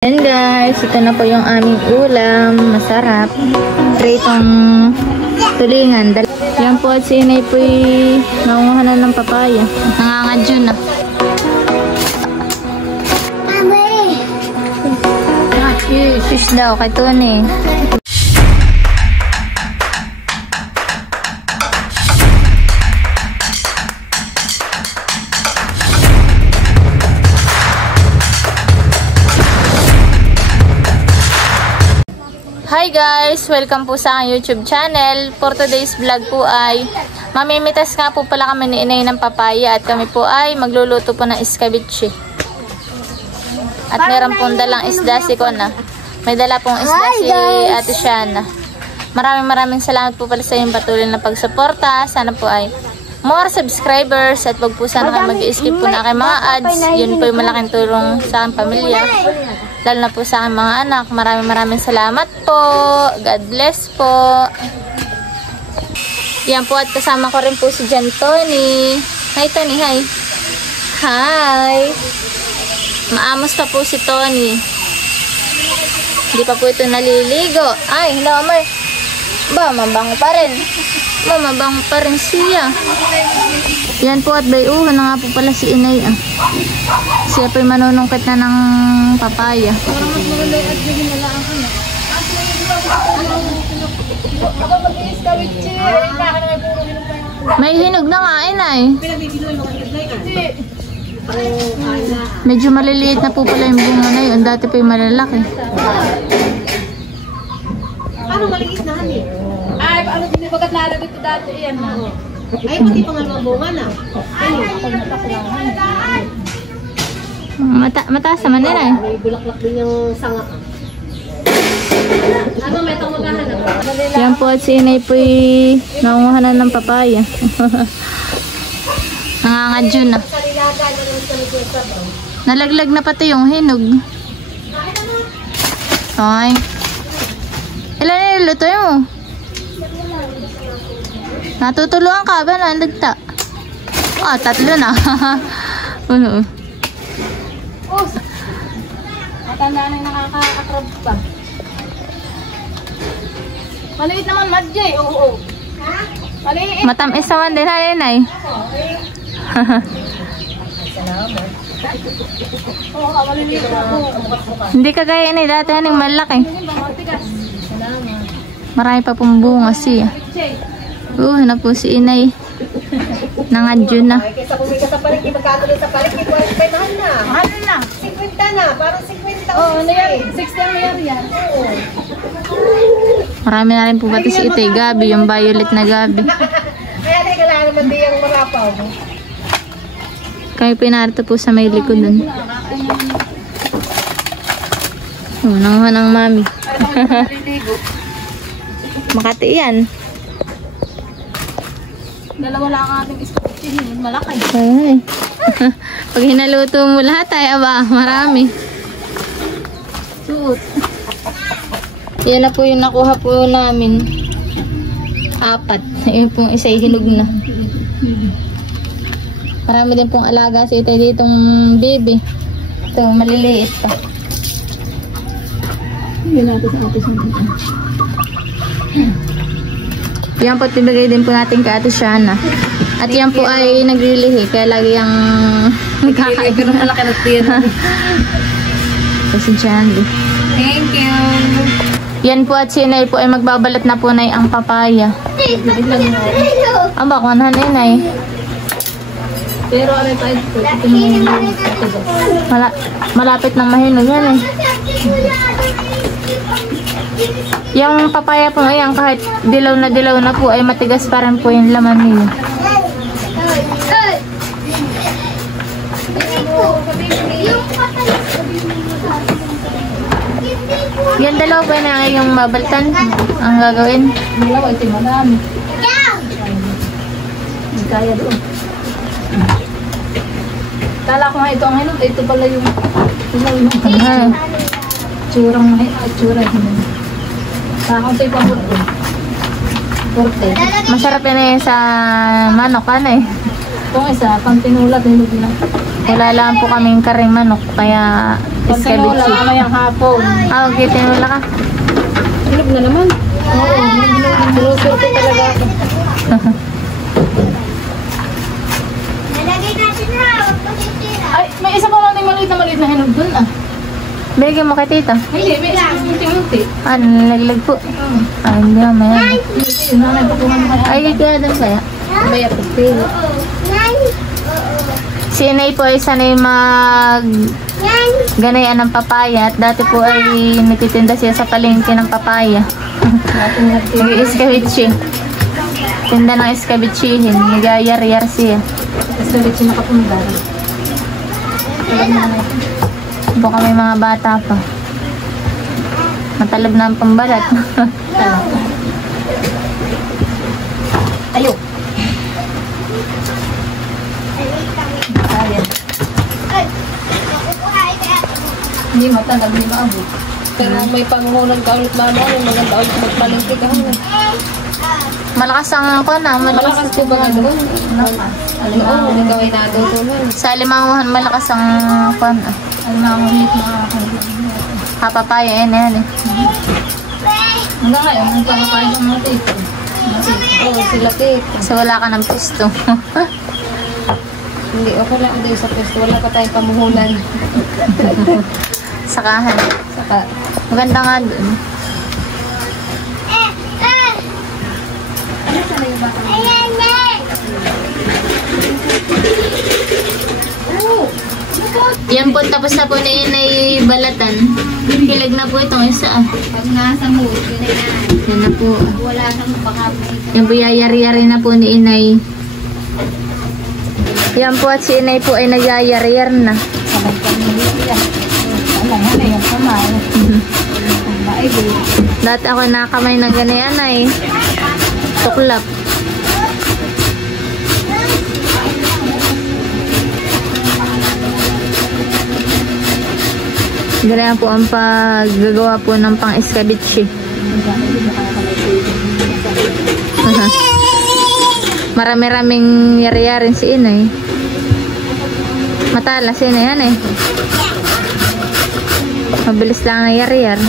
Ayan guys, ito na po yung aming ulam. Masarap. Pritong tulingan. Yan po at si Inay po nangunguha na ng papaya. Nangangadyo na. Fish daw kay Tony. Hi guys! Welcome po sa aking YouTube channel. For today's vlog po ay mamimitas nga po pala kami ni Inay ng papaya at kami po ay magluluto po ng escabeche. At meron pong dalang isda si Kona. May dala pong isda si Ate Shana. Maraming salamat po pala sa inyong patuloy na pagsuporta. Sana po ay more subscribers at wag po sana kayo mag-i-skip po na aking mga ads. Yun po yung malaking tulong sa aking pamilya. Lalo na po sa aking mga anak. Maraming salamat po. God bless po. Yan po at kasama ko rin po si Jan Tony. Hi Tony, hi. Hi. Maamos pa po si Tony. Hindi pa po ito naliligo. Ay, hello Amar. Ba, mabango pa rin. Ba, mabango pa rin siya. Yan po at bayuhan na nga po pala si Inay. Siya po'y manunungkit na ng papaya. May hinog na nga, Inay. Medyo maliliit na po pala yung bunga na yun. Dati po'y malalaki. Paano maliit na hani? Ay, ano din bagat lalagay ito dati yan na. Ay, pati pangalawang bunga na. Mataas naman nila eh. May bulaklak din yung sanga. Ano, may itong maghahanap? Yan po at si Inay po'y nangunguha na ng papaya. Nangangadyo na. Nalaglag na pati yung hinog. Ay. Ilan niluto mo? Natutulungan ka ba na nagta? Ah, 3 na. Ano? Matanda na yung nakakakrab pa. Maliit naman, Madjay. Oo. Maliit. Matamis naman din na Inay. Oo, maliit na. Hindi kagaya Inay. Dati yan yung malaki. Marami pa pong bunga siya. Na po si Inay. Nangadyo na. Ay, kaysa kumika sa palig, magkatuloy sa palig, may 45 mahal na. Mahal na. 50 na, parang 50. Oo, ano yan? 60 ang mayar yan. Oo. Marami na rin po pati si Itay Gabi. Yung violet na Gabi. Kaya di ka lang naman di yung marapaw. Kami pinarito po sa may likod dun. Nanguha ng mami. Makati yan. Dalawa lang ang ating escabeche, malaki. Ay. Pag hinaluto mo lahat ay aba, marami. Suot. Yan na po yung nakuha po namin. 4. Yung pong isa'y hinog na. Marami din pong alaga sa ito ditong baby. Ito, maliliit pa. Yan natin sa ating Yan po, tibigay din po natin kay Ate Shana. At yan po ay naglilihi, kaya lagi yung kakain. Pero malaki na tiyan. Kasi Jandy. Thank you. Yan po at si Inay po ay magbabalat na po na ang papaya. Aba, kunahan na Inay. Pero ano pa ito? Malapit na mahinog yan eh. Yung papaya po ayan, kahit dilaw na po ay matigas pa rin po yung laman niya. Yan dalawa po na yung mabaltan ang gagawin. Dalawa ito madami. Hindi kaya doon. Kala ko nga ito ang hinog. Ito pala yung tsurang tsura. Sakong sa'yo pa muna. Masarap yan eh sa manok ano eh. Itong isa, pang tinulat, hinog na. Wala lang po kaming karing manok kaya Escabeche. Mamayang hapon. Ah, okay, tinula ka. Tulog na naman. Oo, sinusurte talaga ako. Nalagay natin na. Ay, may isa pa natin maliit na hinog dun ah. Bigyan mo kay tita. Hindi, may isa munti-munti. Ah, nalaglag po. Ah, hindi naman. Nanay, patungan mo kaya. Ay, kaya doon kaya. May apupil. Si Inay po ay sanay ganayan ng papaya at dati po ay natitinda siya sa palengke ng papaya. Nag-escabeche. Tinda ng escabechehin. Nag-ayar-yar siya. Escabeche nakapundar. Po kami mga bata pa. Matalab na ang pambalat. Ayo. Hindi matagal, hindi maabot. Pero may pangunan ka ulit mama, may maganda ulit magpalengke ka ulit. Malakas ang ko na. Malakas po ba nga doon? Oo, may gawin na doon. Sa limanguhan malakas ang kon. Alimanguhan mga Papaya yan eh. hanggang ngayon, nagkakapain ng mga tito. Oo, sila tito. Kasi wala ka ng pisto. Hindi, okay lang din sa pwesto. Wala pa tayong pamuhunan. Sakahan. Saka, Maganda nga dun. Yan po, tapos na po na yun ay balatan. Hilag na po itong isa. Pag nasa mood, yun na yan. Yan na po. Wala kang baka Yan po, yayari-yari na po ni Inay. Yan po at si Inay po ay nagyayari-yar na. sabay kami dito yan. Alam mo na yung kamay. Ang baigi. Dati ako nakamay na ganyan ay tuklap. Ganyan po ang paggagawa po ng pang-escabeche. Marami-raming yari-yarin si Inay. Matalas si Inay yan eh. Mabilis lang na yari-yar.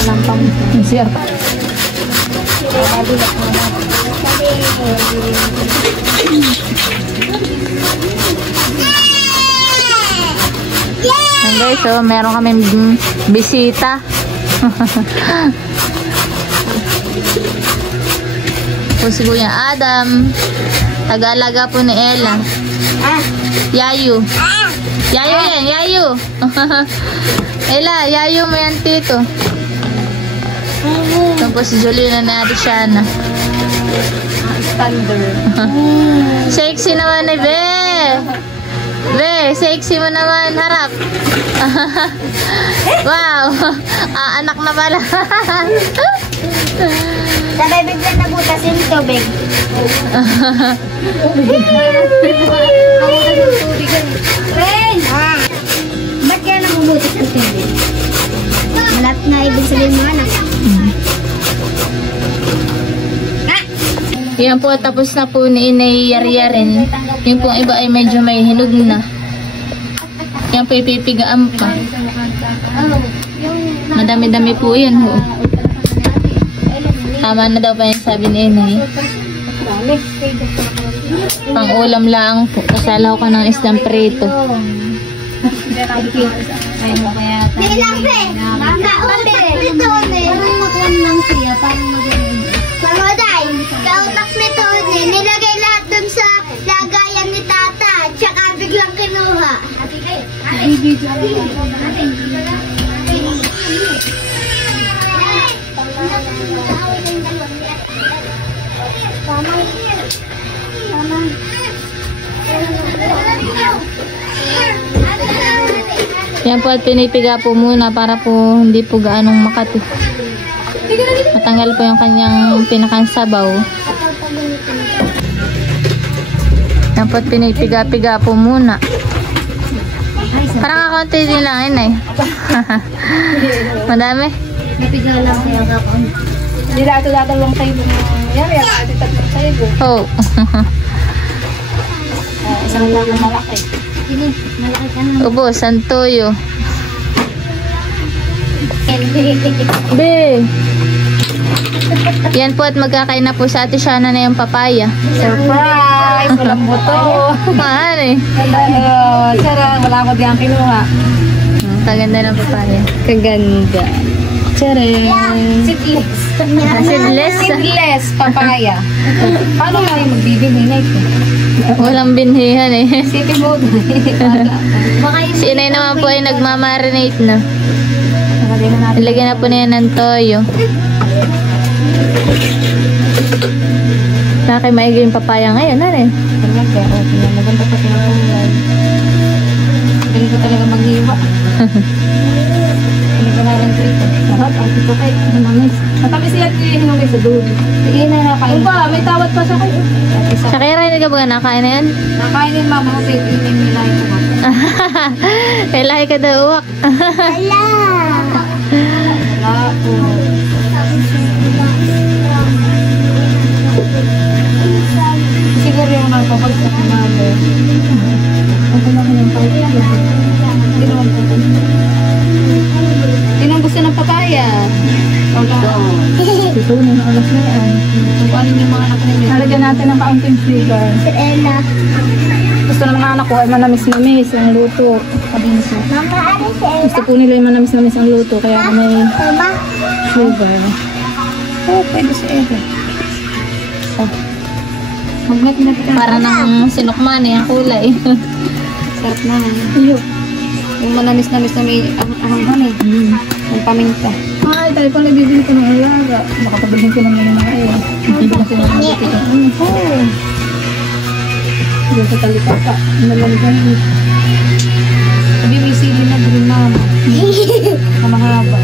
Walang pang siya. Ayan guys, so meron kami bisita. Po si Kuya Adam. Taga-alaga po ni Ella. Yayu. Yayu yan, Yayu. Ella, Yayu mo yan tito. Tapos si Jolina na natin siya na. Standard. Sexy naman eh, be. Be, sexy mo naman, harap. Wow. Anak na pala. Sabay bigla na butas yung tubig. Ren! Ba't kaya nabubutas ang tubig? Malat na ibig sabihin mo anak. Yan po, tapos na po ni Inay yari-yarin. Yung pong iba ay medyo may hinog na. Yan po, ipipigaan pa. Madami-dami po yan ho. Tama na daw pa yung sabi ni Inay. Pang ulam lang po. Kasalaw ka ng isdang prito. Di lang, Ren! Kautak nito, Ren! Makuhan lang siya, parang magaling. Mamoday, kautak nito, Ren. Nilagay lahat dun sa lagayan ni Tata. Tsaka biglang kinuha. Yan po at pinipiga po muna para po hindi po gaanong makati. Matanggal po yung kanyang pinakang-sabaw. Yan po at pinipiga-piga po muna. Parang kakunti din lang yun eh. Madami. Napiga lang kaya ako. Hindi na ito dadalawang kayo. Yan, ito tatlong kayo. Oh. Isang lang na malaki. Sige, malaki ka na. Ubos, ang toyo. Be. Yan po at magkakain na po sa Ate Shana na yung papaya. Surprise! Walang buto. Mahal eh. Sarang, wala ko diyang kinuha. Kaganda ng papaya. Kaganda. Charing. Seedless. Seedless. Seedless papaya. Paano nga yung magbibigay na ito? Walang binhihan eh. Sipin mo. Si Inay naman po ay nagmamarinate na. Ilagyan na po na yan ng toyo. Nakay maigi yung papaya ngayon, ano eh. Talaga, maganda pa sila po. Galing ko talaga maghiwa. Hindi ko nalang ito. Sarap, ang ito kayo. Manamis. Matamis yan ko yung hinugay sa dulo. Sige na nakain. Ba, may tawad pa sa kayo. Shakira, hindi ka ba nakain na yan? Nakain din mama kasi inin nila ito. Kailangan ka daw uwak. Ala! Wala po. Siguro yung nagpapagsak na namin. Ang kumaki ng papaya. Hindi naman po. Hindi gusto ng papaya. Ito na yung alas na yan. Tuwanin yung mga anak nila. Nalagyan natin ng kaunting sugar. Si Ella. Gusto ng mga anak ko ay manamis-namis ang luto. Kabinso. Mama, ano si Ella? Gusto po nila yung manamis-namis ang luto. Kaya may Mama? sugar. Oh, pwede si Ella. Oh. Magnet na. Para nang sinukman eh, ang kulay. Sarap na. Yung manamis-namis na may ahang-ahang eh. Yung paminta. Ay, tayo pang nabibili ko ng alaga. Makapabilihin ko ng mga eh. Bibili ko ng mga ito. Oh. Doon sa talikaka. Nalaligan mo. Sabi may sili na green mama. Na mahaba.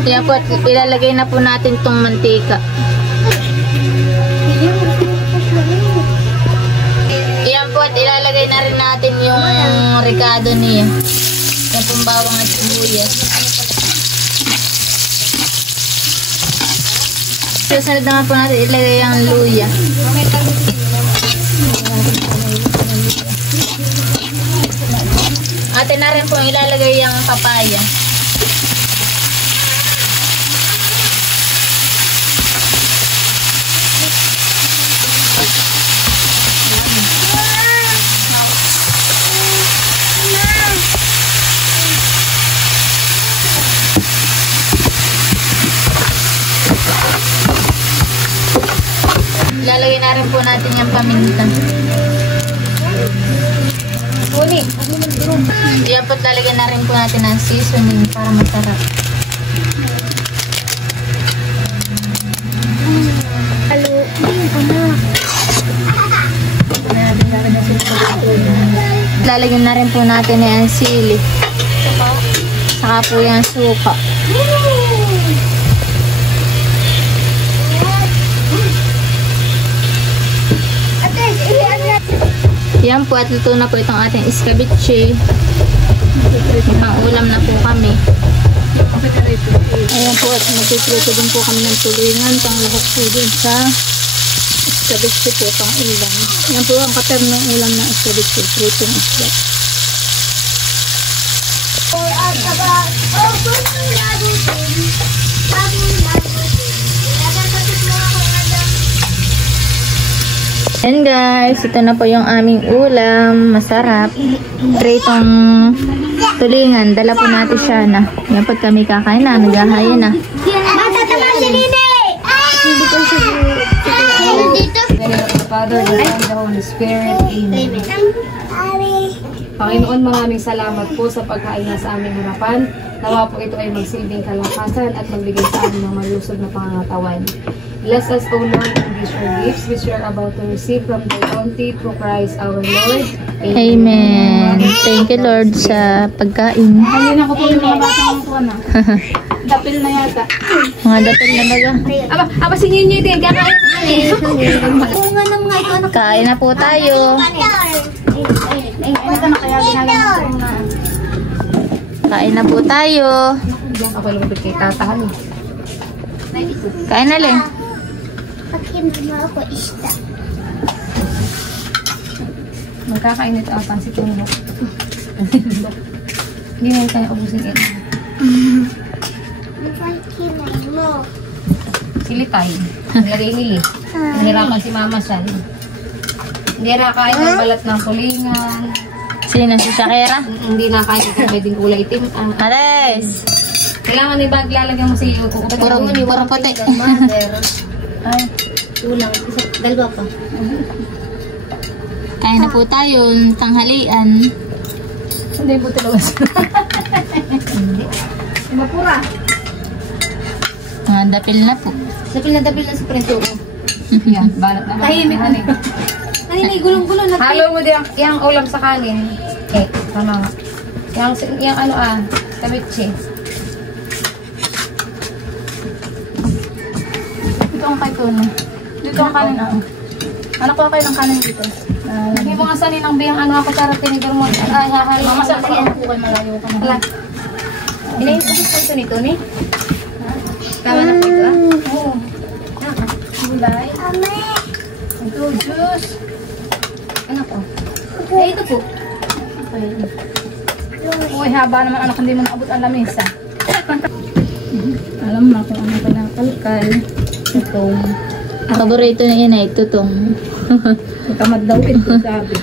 Kaya po, ilalagay na po natin tong mantika. Yan po at ilalagay na rin natin yung ricado niya. Yung pong bawang at sibuyas. Susunod naman po natin ilagay ang luya. Atin na rin po ilalagay yung papaya. Ilalagay na rin po natin yung paminta. Uli. Yan po lalagyan na rin po natin ang seasoning para masarap. Halo. Lalagyan na rin po natin yung sili. Saka po yung suka. Yan po at luto na po itong ating escabeche. Pang ulam na po kami. Ayan po at magpiprito din po kami ng tulingan. Pang lahok po din sa escabeche po, pang ulam. Yan po ang katernong ulam ng escabeche. Pritong isda. And guys, ito na po yung aming ulam. Masarap. Pritong tulingan. Dala po natin siya na. Yan po kami kakain na. Nagahaya na. Matatama si Nini! Hindi ko siya dito. Father, the Son, the Holy Spirit. Amen. Panginoon, maraming salamat po sa pagkain na sa aming harapan. Nawa po ito ay magsilbing kalakasan at magbigay sa amin ng malusog na pangangatawan. Bless us, O Lord, in these your gifts which we are about to receive from thy bounty through Christ our Lord. Amen. Thank you Lord sa pagkain. Ayun ako po yung mga batang ko na. Dapil na yata. Mga dapil na baga. Aba, singin niyo din. Kakain. Bunga ng mga ito. Kain na po tayo. Ito na kaya ginagawa ko na. Kain na po tayo. dyan. Ako lumipit kay tatahan eh. Kain na lang. Pagkimama ako isda. Magkakainit ang pansit mo. Hindi na tayo ubusin ito. Pagkimay mo. Silitay. Nilagay nili. Nahirapan si Mama San. Hindi na kain ng balat ng kulingan. Sino si Shakira? Hindi na kain ng pwedeng kulay itim. Ares! Kailangan ni bag lalagyan mo sa iyo. Purong puti. Ay, Ulang. Dalawa pa. Kain na po tayo, tanghalian. hindi po talawas. Mapura. Dapil na po. Dapil na si Preso. Yan, balat naman. Tahimik na. Ay, may gulong-gulong na. Halo mo din yung ulam sa kanin. Okay, tama nga. Yung ano tamitsi. Dito ang kay Kuno. Dito ang kanin ako. Anak ko kayo ng kanin dito. Hindi mo nga sanin ang biyang ano ako para tinigar mo. Ay, hahali. Mama, saan ko ako kayo malayo ka na? Inayin ko gusto nito ni? Tama na po ito Oo. Gulay. Ito, juice. Ano ko? Ay, ito po. Uy, haba naman anak, hindi mo naabot ang lamesa. Alam mo kung ano pa ng kalkal. Itong. Paborito na yun ay tutong. Tamad daw ito, sabi.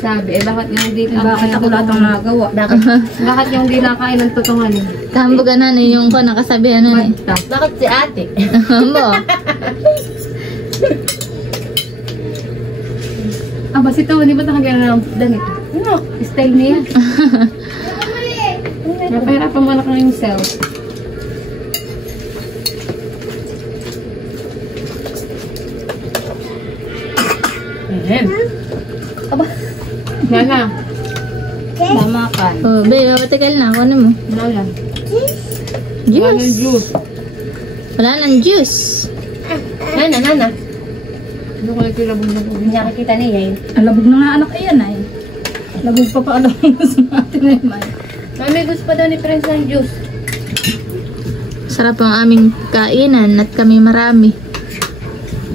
Sabi, bakit yung hindi Bakit ako lahat ang nagawa? Bakit yung hindi nakain ng tutungan eh? Tambugan na yung ko, nakasabihan na eh. Bakit si ate? Mo. Basta ito, hindi ba nakagana ng damit? Ano? Style niya. Napahirapan mo na kang yung self. Ayan. Aba. Yan na. Mama ka. Oh, babe, matagal na. Ano mo? Ano lang? Juice. Walang juice. Wala nang juice. Nana. Ano ko lang kilabog na po? Hindi nakakita niya eh. Alabog na nga anak ayan ay. Labog pa alabog mo sa atin na yun. Mami, gusto pa daw ni Prince ng juice. Sarap ang aming kainan at kami marami.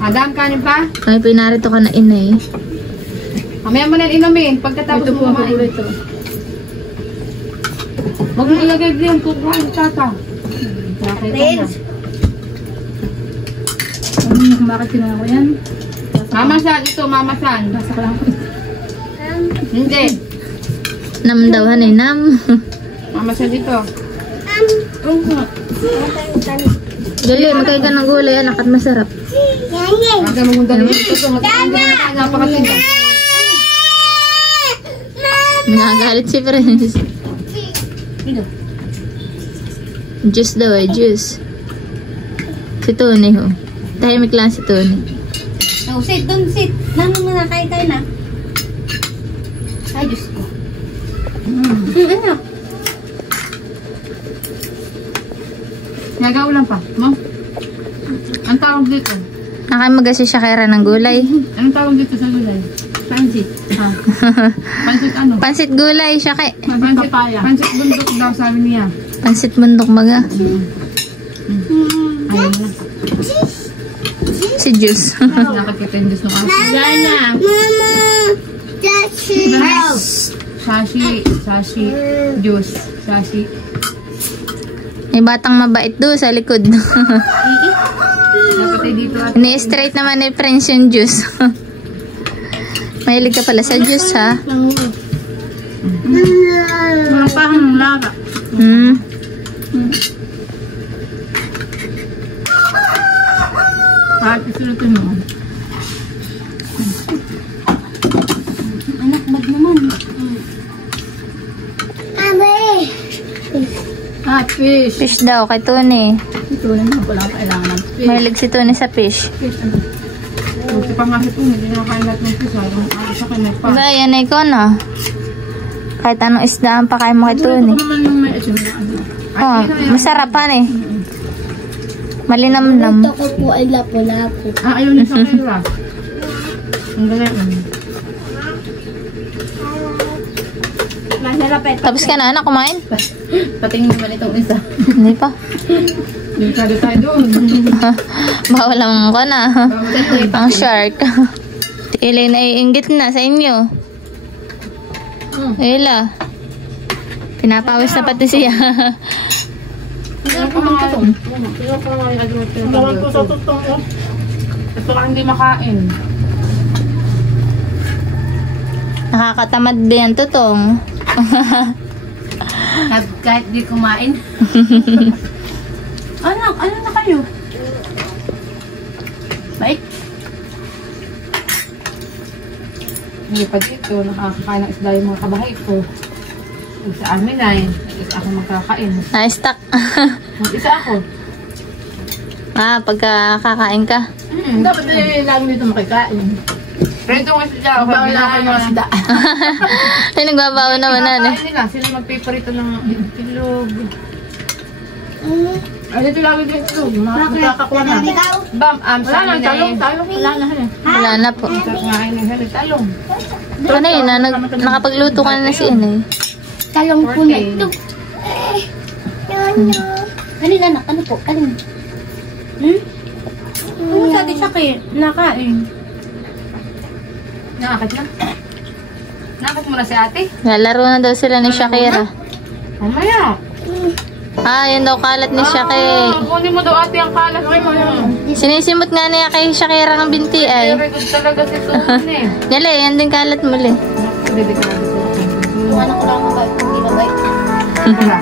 Adam, kanin pa? Kami pinarito ka na inay. Mamaya mo na inumin. Pagkatapos mo kumain. Huwag mo ilagay din. Kukuhain tata. Nakita na. Prince. Bakit kinuha ko yan? Mama San, ito, Mama San. Basta ko lang ko. Hindi. Nam daw hanay, nam. Mama San dito. Gali, magkaya ka ng gulay anak at masarap. Huwag ka mamunta naman ito. Matanda na kain. Napakasinda. Nagagalit si Prince. Juice daw eh, juice. Si Tony ho. Tahimik lang si Tony. Oh, sit. Sit. Namin mo na. Kain tayo na. Ay, Diyos ko. Ano? Nagaulan pa. Mo? Ang tawag dito? Nakamaga si Shakira ng gulay. Anong tawag dito sa gulay? Pansit. Ha? Pansit ano? Pansit gulay, Shaki. Pansit bundok daw sabi niya. Pansit bundok maga. Ayun na. Si Juice. Nakakita yung Diyos ng aso. Lana. Mama. Sashi. Juice. Sashi. May batang mabait doon sa likod. Napatay dito at Ini-straight naman ni Prince yung juice. Mahilig ka pala sa juice, ha? walang pahang lara. Kahit isulutin mo. Anak, bag naman. Fish. Fish daw, kay Tony. Ito na naman pala kailangan ng fish. Mahilig si Tony sa fish. Kasi pangasit mo, hindi na kain lahat ng fish. Ayaw sa akin may pa. Gaya na ikaw, no? Kahit anong isda ang pakain mo kay Tony. Ito naman yung may asin na ano. Oh, masarap pa eh. Malinamnam. Ito ko po ay lapo-lapo. Ayaw niya sa kaya. Ang galing. Nasa Tapos ka na, anak, kumain? Patingin naman itong isa. Hindi pa. Yung kada tayo doon. Bawal lang ko na. Ang shark. Ilay na iinggit na sa inyo. Ila. Pinapawis na pati siya. Bawal ko sa tutong. Ito lang hindi makain. Nakakatamad din ang tutong. Kahit di kumain. Anak, ano na kayo? Bait? Hindi pa dito, nakakakain ng isda yung mga kabahay ko. Sa amin ay, isa ako magkakain. Na-stuck. Mag-isa ako. Pagka kakain ka. Dapat eh, lagi dito makikain. Pero itong isda, bawal na ako yung mga isda. Ay, nagbabaw naman na. Kinakain nila, sila magpiparito ng itlog. Ay, dito lagi dito. Magkakakuha na. Bam, wala na, talong. Wala na. Wala na po. Kakain na hali, talong. Ano yun? Nakapagluto ka na si Inay. Talong po na ito. Ano anak? Ano po? Ano? Ano sa atin siya kayo? Nakain. Nakakit na? Nakakit mo na si ate? Lalaro na daw sila ni Shakira. Mamaya. Yun daw kalat ni Shakira. Kunin mo daw ate ang kalat mo. Sinisimot nga niya kay Shakira ng binti ay. Very good talaga si Tuhan eh. Yala, yan din kalat muli. Hindi ka na Yung anak ko lang mabait, hindi mabait. Tara.